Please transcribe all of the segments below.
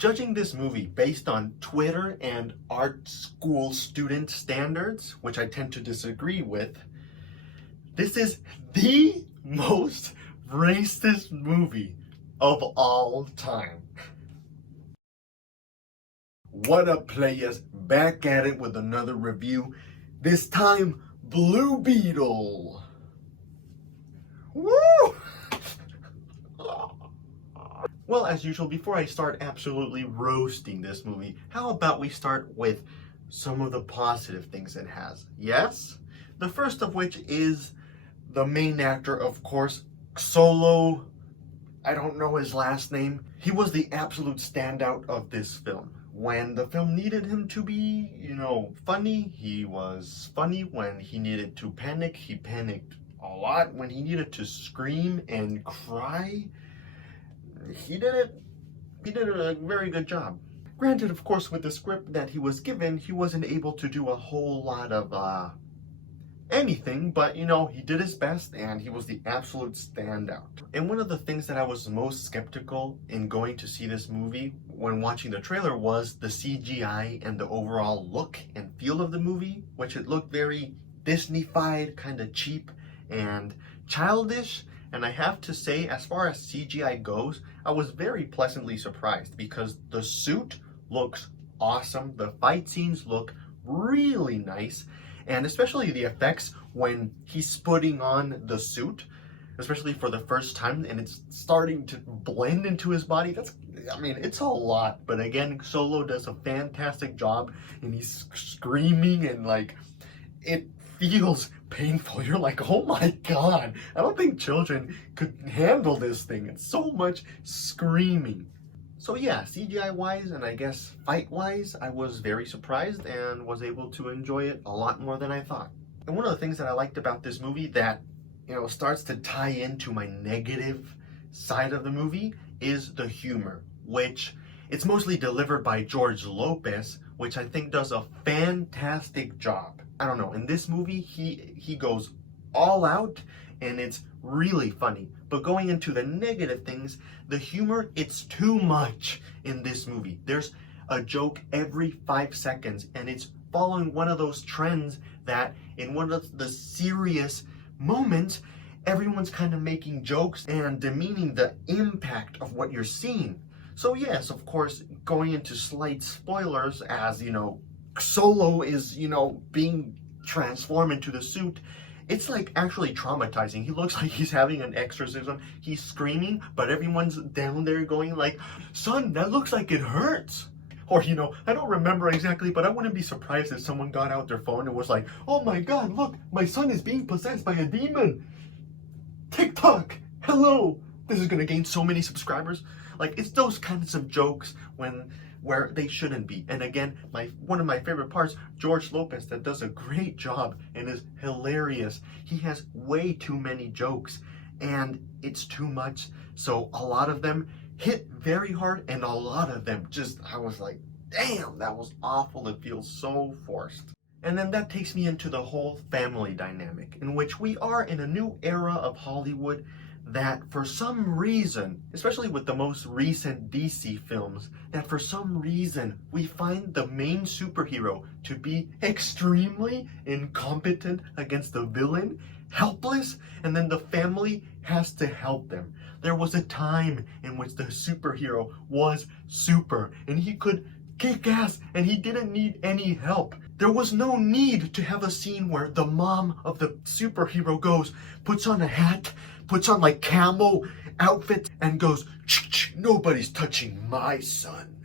Judging this movie based on Twitter and art school student standards, which I tend to disagree with, this is the most racist movie of all time. What up, players? Back at it with another review. This time, Blue Beetle. Woo! Well, as usual, before I start absolutely roasting this movie, how about we start with some of the positive things it has? Yes? The first of which is the main actor, of course, Solo. I don't know his last name. He was the absolute standout of this film. When the film needed him to be, funny, he was funny. When he needed to panic, he panicked a lot. When he needed to scream and cry, he did a very good job. Granted, of course, with the script that he was given, he wasn't able to do a whole lot of anything, but he did his best and he was the absolute standout. And one of the things that I was most skeptical in going to see this movie when watching the trailer was the CGI and the overall look and feel of the movie, which it looked very Disney-fied, kind of cheap and childish. And I have to say, as far as CGI goes, I was very pleasantly surprised because the suit looks awesome. The fight scenes look really nice. And especially the effects when he's putting on the suit, especially for the first time, and it's starting to blend into his body. It's a lot. But again, Solo does a fantastic job, and he's screaming, and it feels painful. You're like, oh my god, I don't think children could handle this thing. It's so much screaming. So yeah, CGI wise and I guess fight wise, I was very surprised and was able to enjoy it a lot more than I thought. And one of the things that I liked about this movie that starts to tie into my negative side of the movie is the humor, which it's mostly delivered by George Lopez, which I think does a fantastic job. I don't know, in this movie he goes all out and it's really funny. But going into the negative things, the humor, it's too much in this movie. There's a joke every 5 seconds, and it's following one of those trends that in one of the serious moments, everyone's kind of making jokes and demeaning the impact of what you're seeing. So yes, of course, going into slight spoilers as, Solo is, being transformed into the suit, it's actually traumatizing. He looks like he's having an exorcism. He's screaming, but everyone's down there going like, son, that looks like it hurts. Or, I don't remember exactly, but I wouldn't be surprised if someone got out their phone and was like, oh my god, look, my son is being possessed by a demon. TikTok, hello. This is gonna gain so many subscribers. It's those kinds of jokes where they shouldn't be. And again, one of my favorite parts, George Lopez, that does a great job and is hilarious. He has way too many jokes and it's too much. So a lot of them hit very hard and a lot of them I was like, damn, that was awful. It feels so forced. And then that takes me into the whole family dynamic, in which we are in a new era of Hollywood that for some reason, especially with the most recent DC films, that for some reason we find the main superhero to be extremely incompetent against the villain, helpless, and then the family has to help them. There was a time in which the superhero was super and he could kick ass and he didn't need any help. There was no need to have a scene where the mom of the superhero puts on a hat, puts on camo outfit and goes, nobody's touching my son.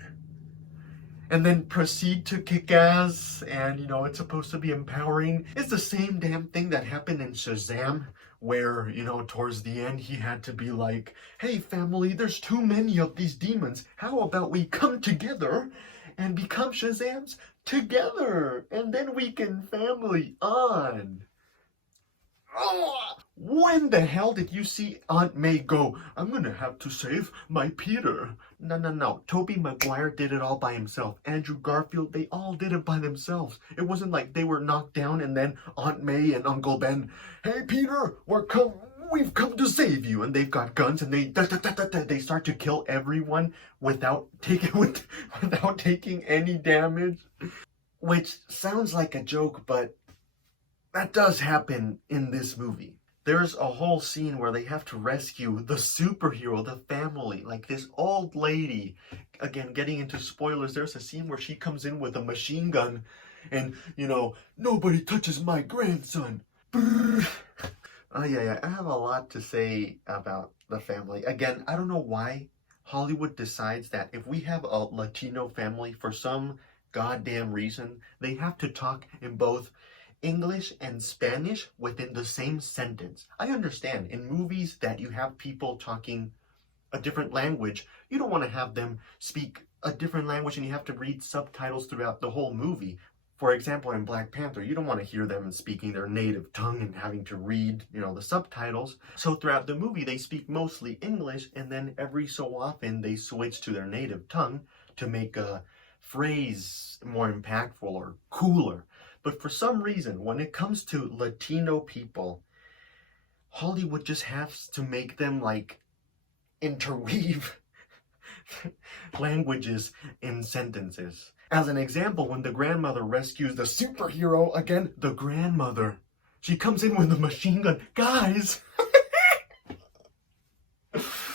And then proceed to kick ass and, it's supposed to be empowering. It's the same damn thing that happened in Shazam where, towards the end he had to be like, hey family, there's too many of these demons. How about we come together and become Shazams together and then we can family on. When the hell did you see Aunt May go, I'm gonna have to save my Peter? No. Tobey Maguire did it all by himself. Andrew Garfield, they all did it by themselves. It wasn't like they were knocked down and then Aunt May and Uncle Ben, hey Peter, we're coming. we've come to save you, and they've got guns, and they start to kill everyone without taking any damage, which sounds like a joke, but that does happen in this movie. There's a whole scene where they have to rescue the superhero, the family, like this old lady. Again, getting into spoilers, there's a scene where she comes in with a machine gun and, nobody touches my grandson. Oh, yeah, I have a lot to say about the family. Again, I don't know why Hollywood decides that if we have a Latino family, for some goddamn reason, they have to talk in both English and Spanish within the same sentence. I understand in movies that you have people talking a different language, you don't want to have them speak a different language and you have to read subtitles throughout the whole movie. For example, in Black Panther, you don't want to hear them speaking their native tongue and having to read, the subtitles. So throughout the movie, they speak mostly English, and then every so often they switch to their native tongue to make a phrase more impactful or cooler. But for some reason, when it comes to Latino people, Hollywood just has to make them interweave languages in sentences. As an example, when the grandmother rescues the superhero, again, the grandmother, she comes in with a machine gun. Guys!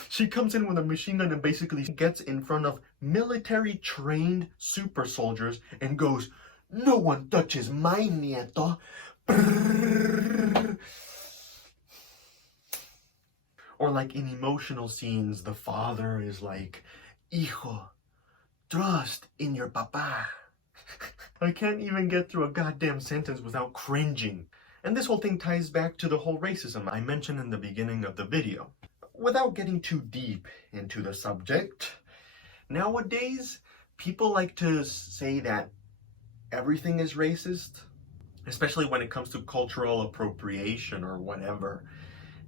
She comes in with a machine gun and basically gets in front of military-trained super soldiers and goes, "No one touches my nieto." Or in emotional scenes, the father is like, "Hijo, trust in your papa." I can't even get through a goddamn sentence without cringing. And this whole thing ties back to the whole racism I mentioned in the beginning of the video. Without getting too deep into the subject, nowadays, people like to say that everything is racist, especially when it comes to cultural appropriation or whatever.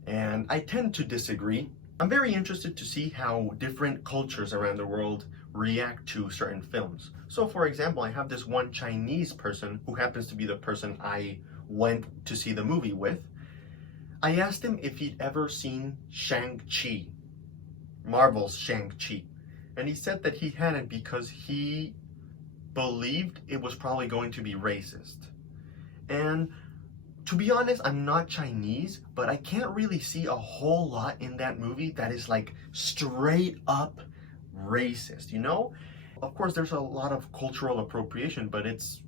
And I tend to disagree. I'm very interested to see how different cultures around the world react to certain films. So for example, I have this one Chinese person who happens to be the person I went to see the movie with. I asked him if he'd ever seen Shang-Chi, Marvel's Shang-Chi. And he said that he hadn't because he believed it was probably going to be racist. And to be honest, I'm not Chinese, but I can't really see a whole lot in that movie that is straight up racist, Of course, there's a lot of cultural appropriation, but it's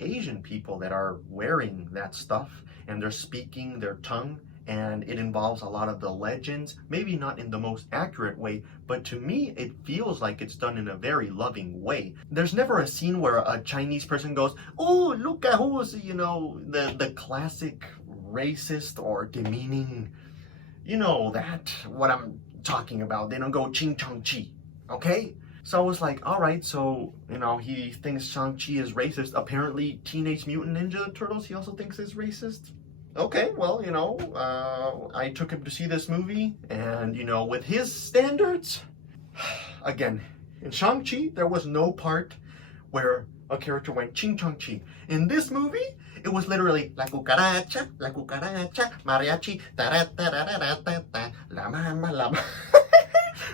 Asian people that are wearing that stuff and they're speaking their tongue, and it involves a lot of the legends, maybe not in the most accurate way, but to me, it feels like it's done in a very loving way. There's never a scene where a Chinese person goes, "Oh, look at who's, the classic racist or demeaning, what I'm talking about." They don't go "Ching Chong Chi," okay? So I was like, all right, so, he thinks Shang-Chi is racist. Apparently, Teenage Mutant Ninja Turtles, he also thinks is racist. Okay, well, I took him to see this movie, and, with his standards, again, in Shang-Chi, there was no part where a character went "Ching Chong Chi." In this movie, it was literally la cucaracha, mariachi, la mama, la mama.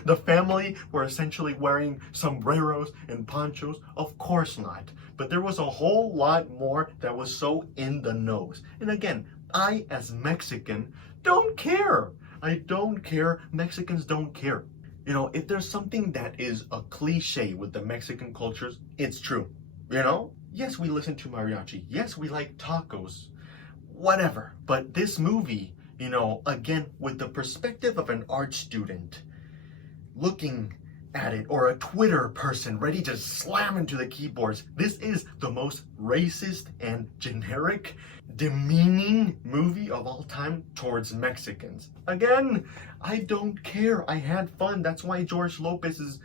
The family were essentially wearing sombreros and ponchos. Of course not. But there was a whole lot more that was so in the nose. And again, I, as Mexican, don't care. I don't care. Mexicans don't care. If there's something that is a cliche with the Mexican cultures, it's true. Yes, we listen to mariachi. Yes, we like tacos. Whatever. But this movie, again, with the perspective of an art student, looking at it, or a Twitter person ready to slam into the keyboards, this is the most racist and generic, demeaning movie of all time towards Mexicans. Again, I don't care. I had fun. That's why George Lopez's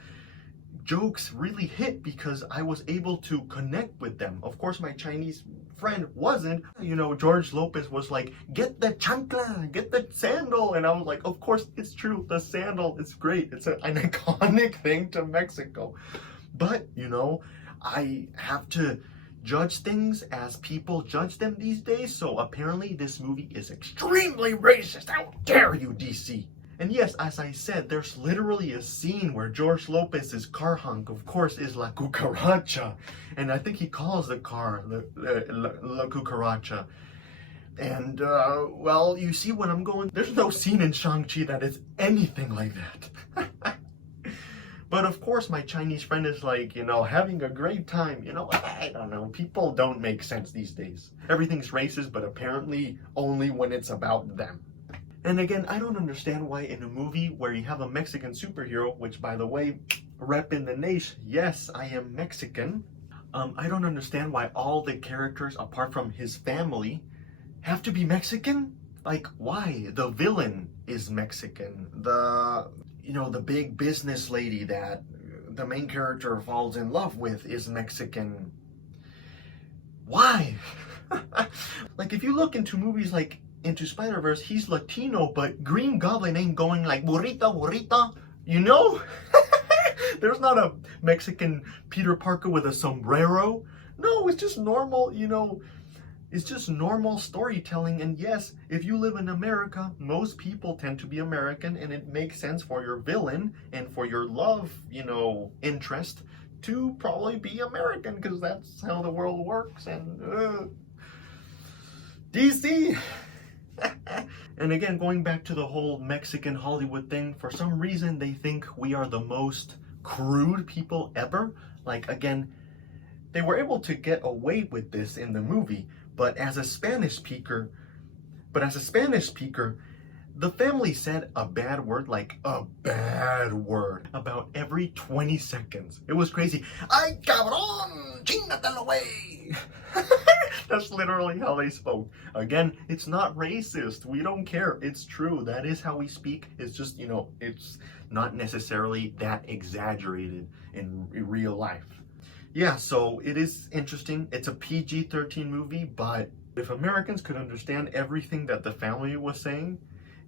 jokes really hit, because I was able to connect with them. Of course, my Chinese friend wasn't. George Lopez was like, "Get the chancla, get the sandal," and I was like, of course, it's true, the sandal is great. It's an iconic thing to Mexico. But I have to judge things as people judge them these days. So apparently this movie is extremely racist. How dare you, DC? And yes, as I said, there's literally a scene where George Lopez's car hunk, of course, is La Cucaracha. And I think he calls the car La Cucaracha. And, well, you see what I'm going... There's no scene in Shang-Chi that is anything like that. But of course, my Chinese friend is like, you know, having a great time. You know, I don't know. People don't make sense these days. Everything's racist, but apparently only when it's about them. And again, I don't understand why in a movie where you have a Mexican superhero, which by the way, rep in the nation, yes, I am Mexican. I don't understand why all the characters, apart from his family, have to be Mexican? Like, why? The villain is Mexican. The big business lady that the main character falls in love with is Mexican. Why? Like, if you look into movies like into Spider-Verse, he's Latino, but Green Goblin ain't going like, burrito, burrito, you know? There's not a Mexican Peter Parker with a sombrero. No, it's just normal, you know, it's just normal storytelling. And yes, if you live in America, most people tend to be American, and it makes sense for your villain and for your love, you know, interest to probably be American, because that's how the world works. And DC. And again, going back to the whole Mexican Hollywood thing, for some reason they think we are the most crude people ever. Like, again, they were able to get away with this in the movie, but as a Spanish speaker, the family said a bad word, like a bad word, about every 20 seconds. It was crazy. Ay, cabrón, chingatelo away. That's literally how they spoke. Again, it's not racist. We don't care. It's true. That is how we speak. It's just, you know, it's not necessarily that exaggerated in real life. Yeah, so it is interesting. It's a PG-13 movie, but if Americans could understand everything that the family was saying,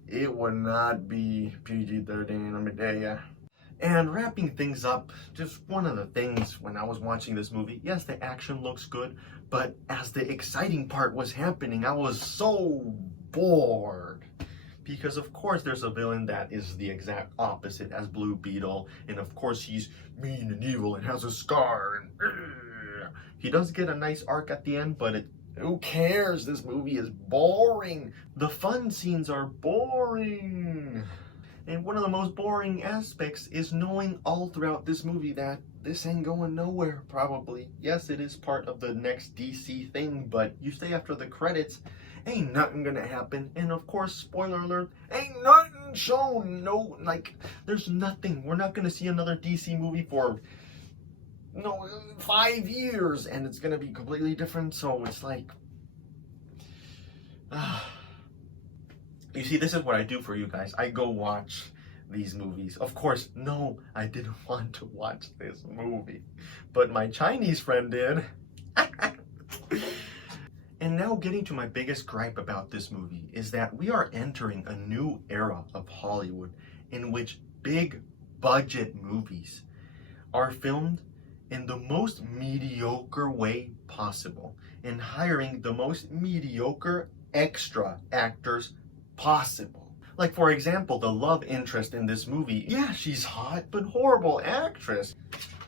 it would not be PG-13, let me tell ya. And wrapping things up, just one of the things when I was watching this movie, yes, the action looks good, but as the exciting part was happening, I was so bored. Because of course there's a villain that is the exact opposite as Blue Beetle, and of course he's mean and evil and has a scar, and he does get a nice arc at the end, but who cares? This movie is boring. The fun scenes are boring. And one of the most boring aspects is knowing all throughout this movie that this ain't going nowhere, probably. Yes, it is part of the next DC thing, but you stay after the credits, ain't nothing gonna happen. And of course, spoiler alert, ain't nothing shown. No, like, there's nothing. We're not gonna see another DC movie for, 5 years, and it's gonna be completely different. So it's like, you see, this is what I do for you guys. I go watch these movies. Of course, no, I didn't want to watch this movie, but my Chinese friend did. And now getting to my biggest gripe about this movie is that we are entering a new era of Hollywood in which big budget movies are filmed in the most mediocre way possible and hiring the most mediocre extra actors possible. Like, for example, the love interest in this movie, yeah, she's hot, but horrible actress.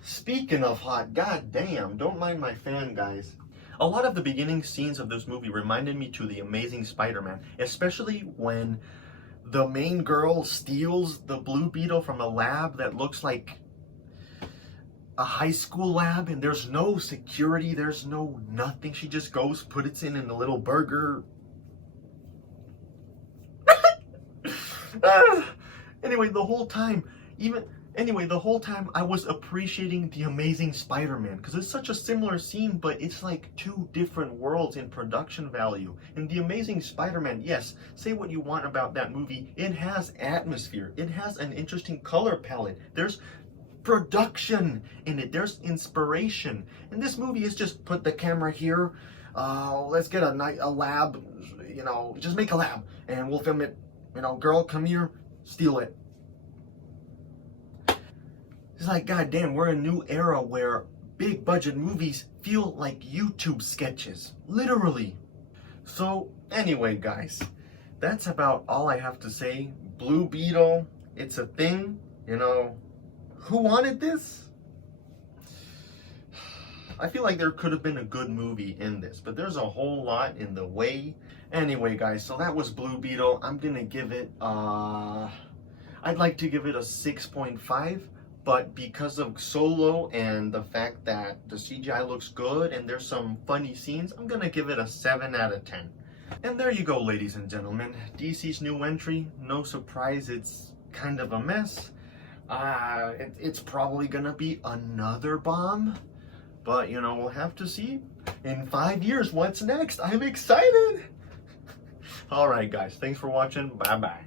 Speaking of hot, goddamn, don't mind my fan, guys. A lot of the beginning scenes of this movie reminded me to The Amazing Spider-Man, especially when the main girl steals the Blue Beetle from a lab that looks like a high school lab, and there's no security, there's no nothing. She just goes, puts it in a little burger. Anyway, the whole time I was appreciating The Amazing Spider-Man, because it's such a similar scene, but it's like two different worlds in production value. In The Amazing Spider-Man, yes, say what you want about that movie, it has atmosphere, it has an interesting color palette, there's production in it, there's inspiration. And this movie is just put the camera here, let's get a lab, just make a lab and we'll film it. Girl, come here, steal it. It's like, goddamn, we're in a new era where big budget movies feel like YouTube sketches, literally. So anyway, guys, that's about all I have to say. Blue Beetle, it's a thing, you know. Who wanted this? I feel like there could have been a good movie in this, but there's a whole lot in the way. Anyway, guys, so that was Blue Beetle. I'm gonna give it, I'd like to give it a 6.5, but because of Solo and the fact that the CGI looks good and there's some funny scenes, I'm gonna give it a 7 out of 10. And there you go, ladies and gentlemen. DC's new entry. No surprise, it's kind of a mess. It's probably gonna be another bomb. But, you know, we'll have to see in 5 years what's next. I'm excited. All right, guys. Thanks for watching. Bye-bye.